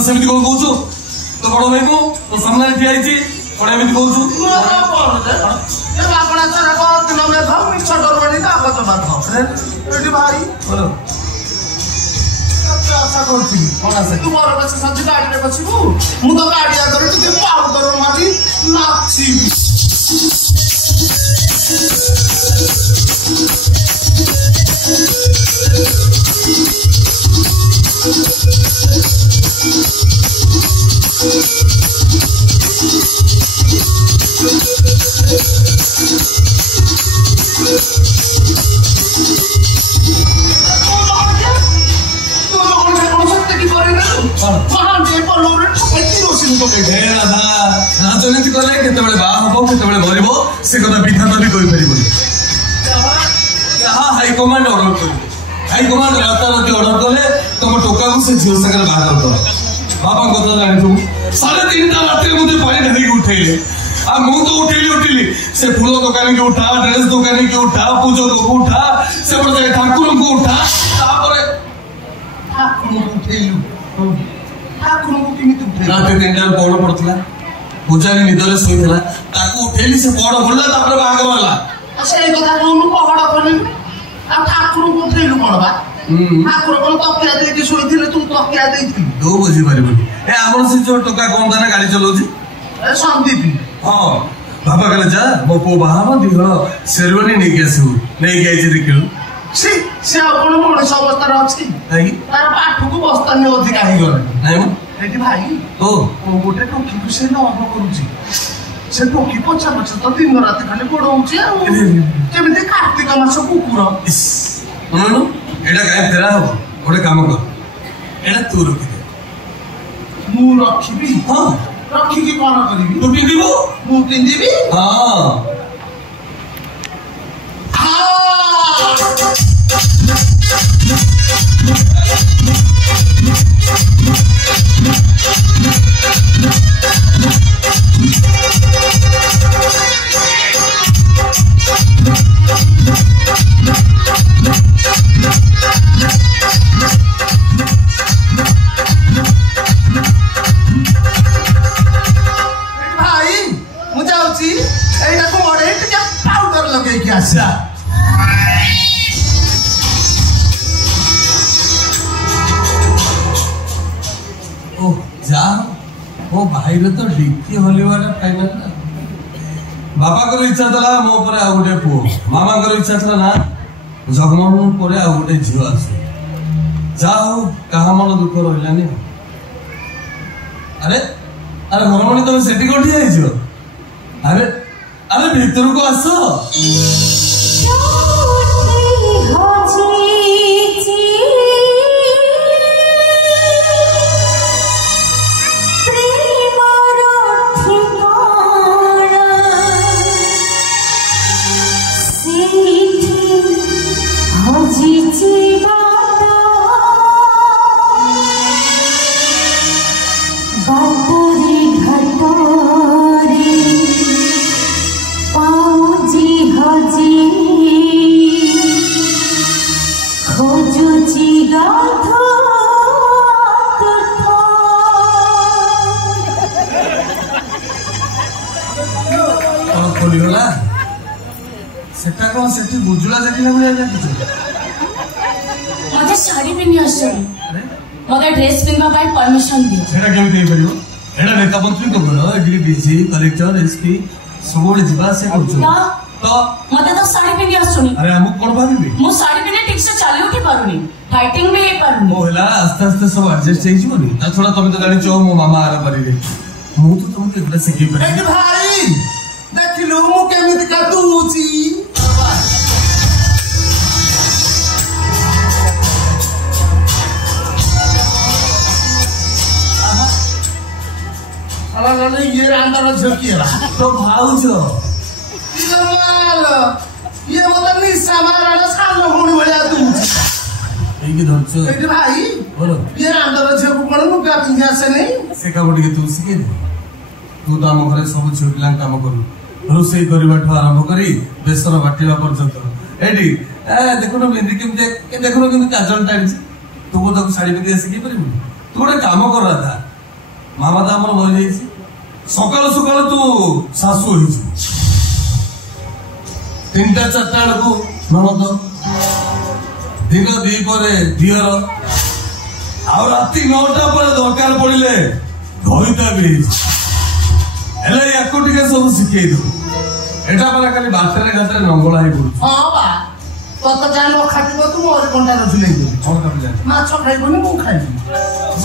सेमती कौन कहू तो बड़ भाई को तो सामने ठिया कौन एमती कहू राजनीति कले केते बा हम केते मरब से कथा विधाता भी कहि परिबो हाईकमांड ऑर्डर कर हाईकमांड राताराती ऑर्डर कले तुम टोका को से झील संगे बाहर कर बाबा कथा जानी तू 3:30 रात मुझे पानी ढाली उठेले आ मु तो उठेली से फूल दुकान के उठा ड्रेस दुकान के उठा पूजो को उठा से पड़े ठाकुर को उठा तापरे ठाकुर को उठेलु ठाकुर को किमित उठे रात 3टा पौड़ पड़तला पूजारी निदले सोईला ताको उठेली से पौड़ बोलला तापर बाग वाला अच्छा ए कथा कोनु पौड़ कोनी आ ठाकुर को उठेलु कोन बा ठाकुर को तकिया दे के सोईथिले तू तकिया देथि दो बुझी परिबो ए हमर से जो टोका कोन दाना गाड़ी चलोजी ए संदीप हां बाबा कहले जा मो पो बाहा दिहळ शेरवानी नै गेसु नै गेछि देखिलु सी से अपन मଣିଷ ଅବସ୍ଥାରେ ଅଛି ଆଇ ତାର ପାଠକୁ ବସ୍ତାନେ ଅଧିକା ହେଇ ଗଲେ ନାଇଁ ମୁଁ ଏଠି ଭାଇ ଓ ଗୋଟେ ଟୋକିକୁ ସେ ନବ କରୁଛି ସେ ଟୋକି ପଛା ପଛା ତ ଦିନ ରାତି ଖାଲି ଗୋଡଉଛି ଆଉ ଯେମିତି କାର୍ତ୍ତିକ ମାସ କୁକୁର ଶୁଣୁ ଏଟା କାଇଁ ଫେରା ହବ ଗୋଟେ କାମ କର ଏଟା ତୁ ରଖିଦେ ମୁଁ ରଖିବି ହଁ ରଖିକି କଣ କରିବି ତୁ ପିନ୍ଧିବୁ ମୁଁ ପିନ୍ଧିବି ହଁ भाई मु जाउची एटा को मोडे टिके पाउडर लगे की आसा ओ जा ओ भाई रे तो डिक्की होलिवार फाइनल बाबा को इच्छा थला मो पर आ गोटे पो मामा को इच्छा थला ना जगमोहन पर आ गोटे झियो आसु जा हो कहा मन दुख रहलानी अरे अरे घरमणी तुम सेठी कोठी आइजो अरे अरे भीतर को आसो सेटा को सेठी बुजुला देखिला भलिया जाकिछ मते साड़ी पिन्नी आछन मते ड्रेस पिनबा पाई परमिशन दियो सेटा केमि देई परियो एडा नेता मंत्री को बोलो एडी डीसी कलेक्टर एसपी सबोडे जिबा से करछो तो मते तो साड़ी पिन्नी आछन अरे हम कोन भाबिबी मु साड़ी पिन्नी ठीक से चाली उठी पारुनी फाइटिंग में हे पारुनी ओ हला आस्ते आस्ते सब एडजस्ट होई जिवनी ता थोड़ा तुम तो जानि छो मो मामा आरा परी रे मु तो तुमके एकला सिखी परी ए भाई देखिलु मु केमिति का दूची ये रांदर झोकिएला तो भाउजो माल ये मतलब निशा मारना साल होने वाला तू एकी धरछो ए भाई बोलो ये रांदर झोक कोन लुगा पिंजा से नहीं से काम टिके तू सिखे दे तू तो आम घरे सब झियो पिला काम करू रोषेई करबाठू आरंभ करी बेसन बाटिबा पर्यंत एडी देखो ना बिंदी के देखो ना काजल टाइम तू को ताको साड़ी पिंदी सिखी परिबु तू गोटे काम कर रहा था मामा तो आमर मरी जाइए सकाल सकाल तू शाशु हो 3टा 4टा बेलू ननद दिन 2 पर दियर आ राति 9टा पर दरकार पड़े घईता भी हेले याको टिके सब शिखई दो एटा परा खाली बाटरे घाटरे नंगला ही पड़छ हां बा तो जान खाटिबो तू मोर कोंटा रखले दे कोन कर जाय माछ खाइबनी मु खाइबी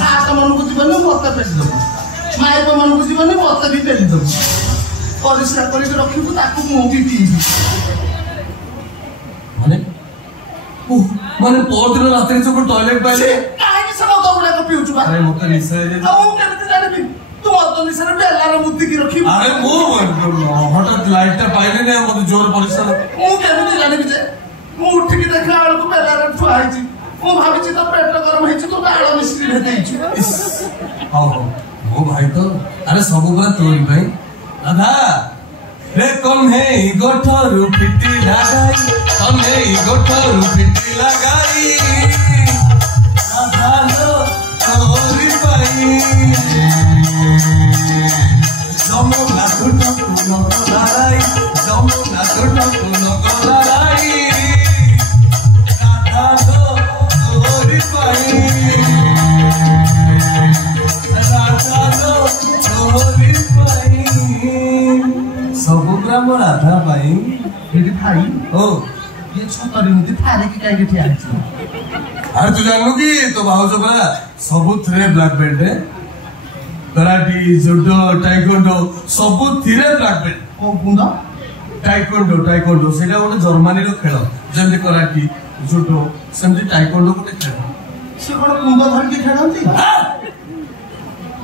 सात मन को जीवन मत पेट दो माय को मन को जीवन मत भी पेट दो परिश्रम करी रखिबू ताकू मु भी पीबी माने पर दिन रात्रि जो टॉयलेट पाइले काहे कि सब तो गुडा को पिउछु बा अरे मते निश्चय जे आ मु केते जानिबी तू तो निसर बेला रे मुद्दी की रखिबू अरे मो हठात लाइटटा पाइले ने मते जोर परिश्रम मु केते जानिबी जे मु उठ के देखला आलो को बेला रे ठुआ आइची मु भाबी छी तो पेट गरम हेची तो आलो मिस्त्री भेटेइछु हां मो भाई तो अरे सब बात तोरी भाई राधा रे कौन है गोठरू पिटी लगाई कौन है गोठरू पिटी लगाई राधा लो तोरी पाई जमुना टुटू नगलाई जमुना टुटू नगलाई राधा लो तोरी पाई राधा लो तोरी पाई सब ग्राम राधा पाई एडी भाई ओ ये छतरी मुदी थारे की काई के आइची अरे तू जानू कि तो भाउजो परा सबु थ्रे ब्लैक बेल्ट रे कराटी जुडो टाइकोंडो सबु थ्रे ब्लैक बेल्ट ओ गुंडा टाइकोंडो सेटा गोटे जर्मनी रो खेल जेमति कराटी जुडो सेमति टाइकोंडो गोटे खेल से कोन गुंडा धर के खेलंती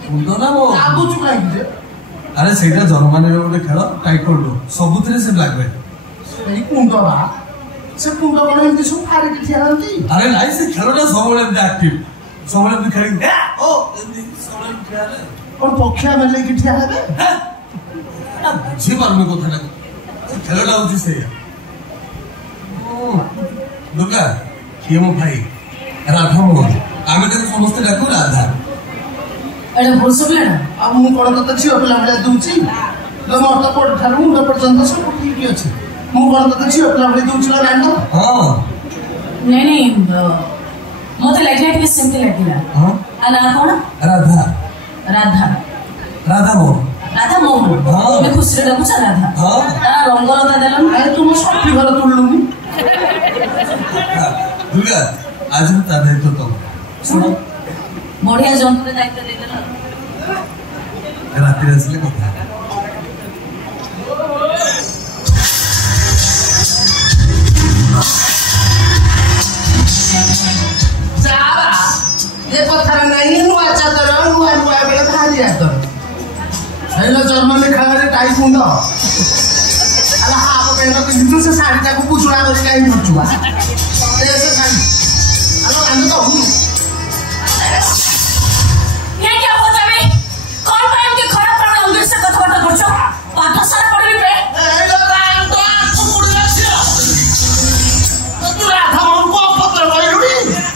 कुंडो ना मो आगु चुकाई जे अरे सेटा जर्मनी रो गोटे खेल टाइकोंडो सबु थ्रे से ब्लैक बेल्ट এই কুন্ড বা সে কুন্ড কোন এমতি সব ফারে কি খেলান্তি अरे नाइ से खेलटा सबले एक्टिव सबले खेली ओ सबले खेले কোন পক্ষা মেলে কি ঠিয়া হবে বুঝি পারবে কথাটা খেলাটা হচ্ছে সেই দুর্গা কি মো ভাই রাধা মো আমি তো সমস্ত ডাকু রাধা এটা ভুল শুনলে না ଆଉ ମୁଁ କଣ ତତେ ଝିଅ ପିଲା ଭଳିଆ ଦଉଛି ମୋର ତ ପଟ ଠାରୁ ମୁଣ୍ଡ ପର୍ଯ୍ୟନ୍ତ ସବୁ ଠିକ ଅଛି ମୁଁ କଣ ତତେ ଝିଅ ପିଲା ଭଳିଆ ଦଉଛି ନା ରାଣ୍ଡ ହଁ नहीं नहीं मते लगला कि सेमती लगला ହଁ आ ना कोन ରାଧା राधा ରାଧା ମो राधा मोहन हाँ। मैं खुश रे डाकुछ राधा हाँ। ता रंगलता देलन ଆରେ ତୁ ମୋ ସଫି ଘର ତୁଳିଲୁନି ଦୁର୍ଗା ଆଜି ମୁଁ ତା ଦାୟିତ୍ୱ ତମ ଶୁଣ बढ़िया जंतु दायित्व देलन ରାତିରେ ଆସିଲେ କଥା ଯାବା ଏ କଥାରେ ନାହିଁ ନୂଆ ଚାଦର ନୂଆ ନୂଆ ବେଳେ ଭାରି ଆଦର ହେଇଲୋ ଜର୍ମାନୀ ଖାଳରେ ଟାଇ କୁଣ୍ଡ ଆଲା ହାପ ପେଣ୍ଟ ପିନ୍ଧିଛୁ ସେ ଶାଢ଼ୀଟାକୁ ପୁଚୁଣା କରି କାହିଁ ଧରୁଛୁ ବା ସେ ଶାଢ଼ୀ ଆଲୋ ଆମେ ତ ହୁଁ ये क्या हो जावे कौन टाइम के खराब पर अंदर से कथबार्ता करछो पाठा सारा पड़ली पे ହେଇଲୋ ରାମ ତ ଆକୁ ପୁଡ଼ିଲା ଝିଅ ତୁ ରାଧା ମୋହନକୁ ଅପତ୍ର କହିଲୁଣି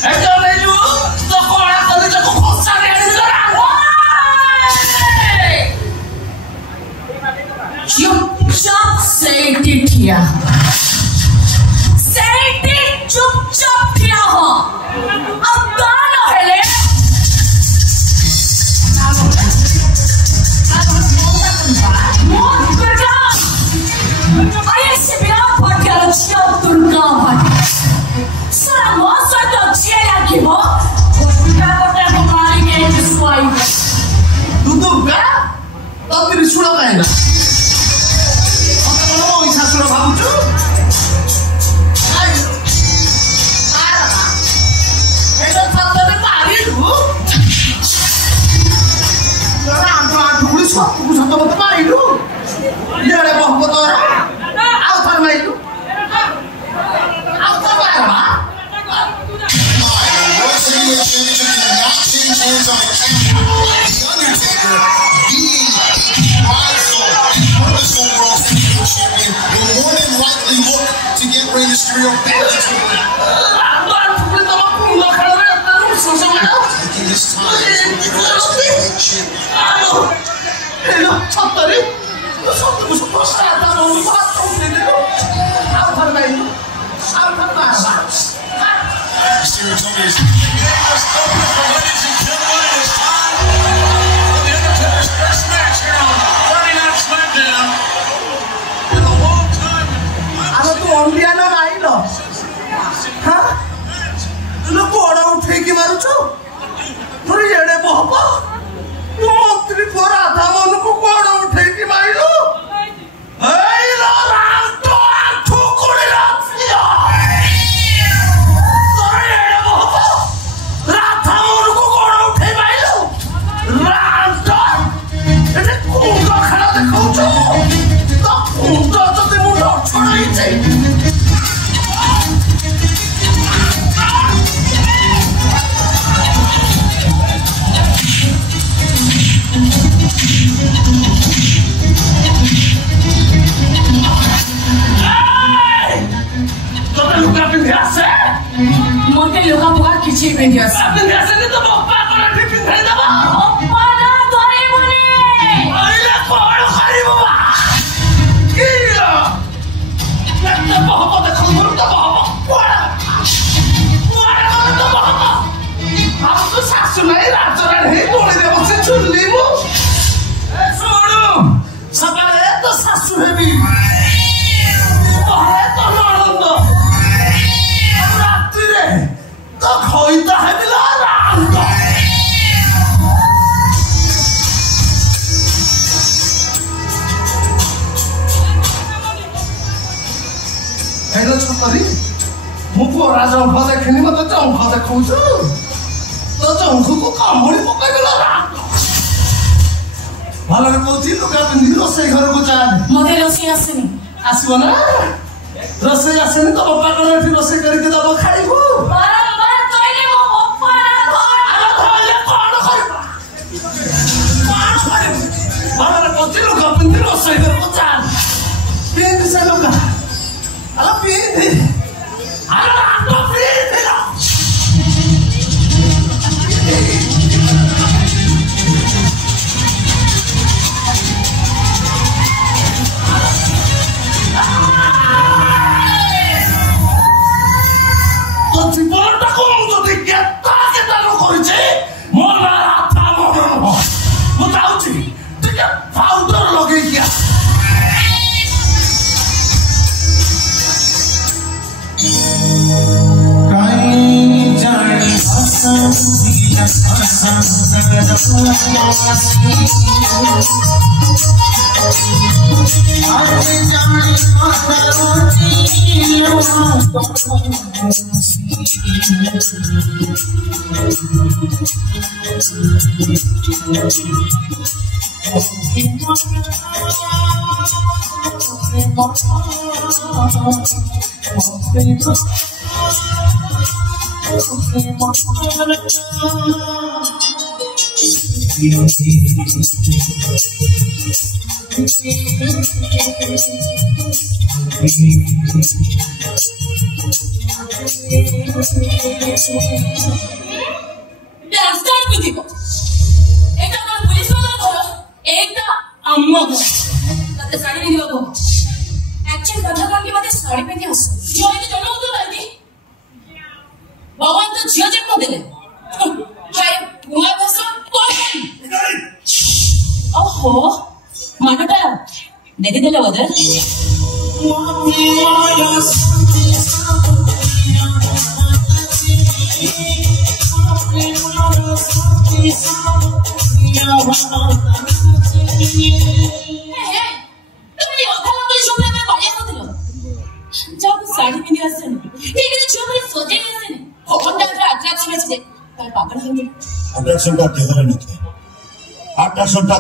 ଏଠି ନେଇଯିବୁ ତ କଳା କରି ତାକୁ ଖୋସାରେ ଆଣିଦେଲ ରାମ चुपचाप सेठी किया सेठी चुपचाप किया हो अब कौन हेले मोर बेटा अरे से बिना पटिया छिया दुर्गा भाई सारा मौसम तो छिया लागी हो गोटा गोटा को मारी के जिसवाई ତୁ ଦୁର୍ଗା ତ ତ୍ରିଶୂଳ କାହିଁକି ନା ମତେ କଣ ମହିଷାସୁର ଭାବୁଛୁ bring this real business to it. Taking this time, we don't expect shit.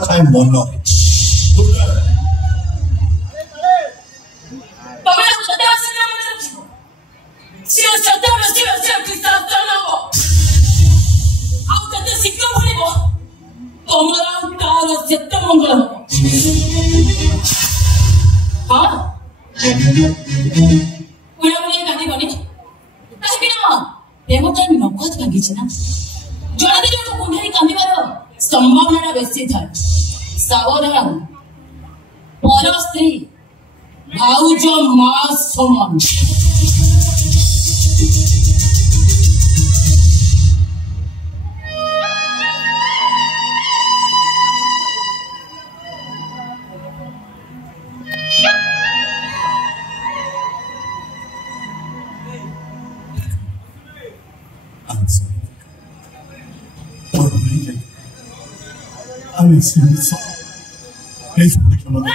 Time one knowledge. Huh? ना जल्दी जो कुंडली कांदिबार संभावना बेसी थाए सावधान पर स्त्री भाउज मां समान I'm extremely sorry. Please forgive me.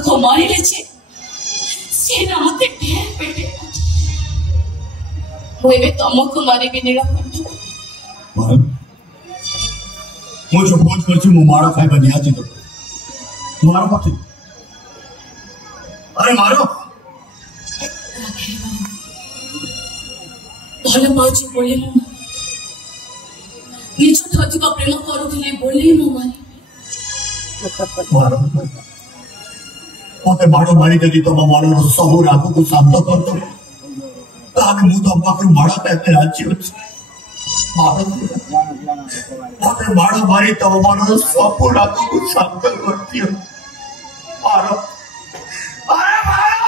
को मारी लेचे सेना मते ढेर पेटे होइबे तमको मारी भी नीलकंठ मुझे बोझ कर मु मारो खाइबा निहाती तो मारो मत अरे मारो भले पाउची बोले न निज अधिक प्रेम करूथिले बोले न मारो मत मारो मारी जदि तुम मन सब राग को शांत कर दो ताकि मु तुम पाखु माड़ा कहते राज्य मत मारो मारी तुम मन सब राग को शांत कर दियो मारो अरे मारो